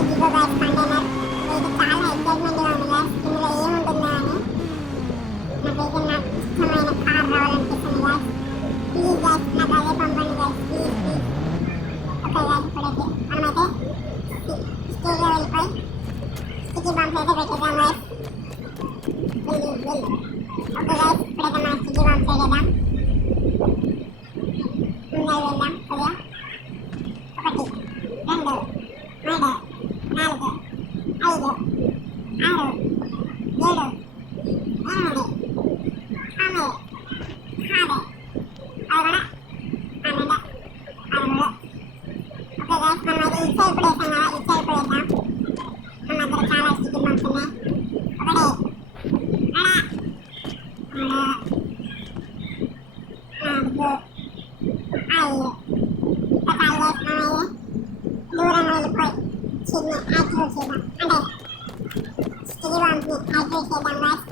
ఇదిగో guys container. ఇది చాలా ఎక్సైట్మెంట్ గా ఉంది గైస్. ఇందులో ఏముంటుందో అని నాకైతే నాకు ఇష్టమైన కార్ రావాలనిపిస్తుంది గైస్. ప్లీజ్ గైస్ నాకు అదే పంపండి guys, please please. Okay guys ఇప్పుడైతే మనమైతే స్టేజ్లో వెళ్ళిపోయి స్టిక్కీ బాంబ్స్ అయితే పెట్టేద్దాం గైస్. వెళ్ళి ఓకే గైస్ ఇప్పుడైతే మన స్టిక్కీ బాంబ్స్ పెట్టేద్దాం. ముందు వెళ్దాం కొద్దిగా. 1 2 3 4 5 6 7 8 9 10 11 12 13. ఓకే గైస్ మనమైతే ఇటు సైడ్ కూడా వేసాం కదా, ఇటు సైడ్ కూడా వేద్దాం. మన దగ్గర చాలా స్టిక్కీ బాంబ్స్ ఉన్నాయి. 1 2 3 4 5 దూరం వెళ్ళిపోయి చిన్న యాక్టివేట్ చేద్దాం, అంటే స్టిక్కీ బాంబ్స్ని యాక్టివేట్ చేద్దాం గైస్.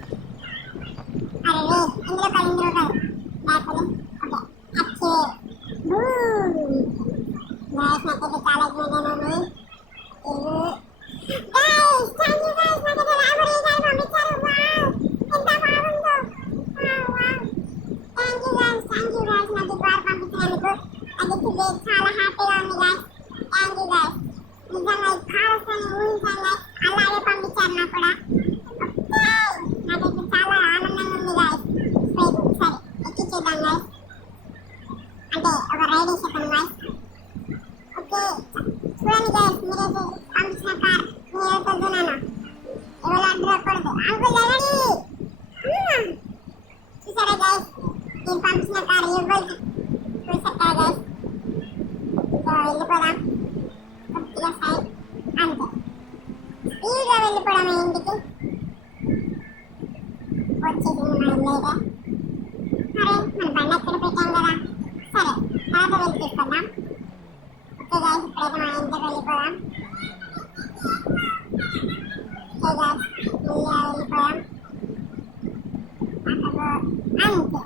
అరే రే ఇందులో కాదు లేకపోతే ఓకే యాక్టివేట్. గైస్ నాకైతే చాలా ఎక్సైట్ అయినా గైస్. థ్యాంక్ యూ గైస్, నాకైతే రాబడి గారు పంపించారు. వావ్ ఎంత బాగుందో. Thank you guys, thank you guys నాకు కార్ పంపించినందుకు. అది టుడే చాలా హ్యాపీగా ఉంది గైస్. Thank you guys. నిజంగా ఈ కార్ వస్తుందని ఊహించాను గైస్, అలాగే పంపించారు నాకు కూడా. నాకైతే చాలా ఆనందంగా ఉంది గైస్. సరే ఎక్కిచ్చేద్దాం గైస్, అంటే ఒక రైడ్ వేసేద్దాం గైస్. ఓకే చూడండి గైస్, మీరైతే పంపించిన కార్ నేను వెళ్తున్నాను. ఎవరు అడ్డుకోకూడదు. అంకుల్ ఎవరి చూసారా గైస్, నేను పంపించిన కార్ ఎవరు చూసారా గైస్. వెళ్ళిపోదాం కొద్దిగా సైడ్, అంతే స్పీడ్గా వెళ్ళిపోవడం ఇంటికి. వచ్చేసింది మన ఇల్లు అయితే. అరే మన బండి ఎక్కడ పెట్టాం కదా, సరే తర్వాత వెళ్ళి తీసుకుందాం. ఓకే గైస్ ఇప్పుడైతే మన ఇంటికి వెళ్ళిపోదాం. ఓకే గైస్ వెళ్ళిపోయాం. అంతే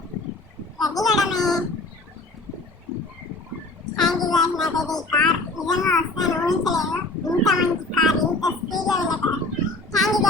దిగడమే. థ్యాంక్ యూ గైస్, నాకైతే ఈ కార్ నిజంగా వస్తాను ఊహించలేదు. ఇంత మంచి కార్, ఇంత స్పీడ్గా వెళ్ళే కార్. Thank you.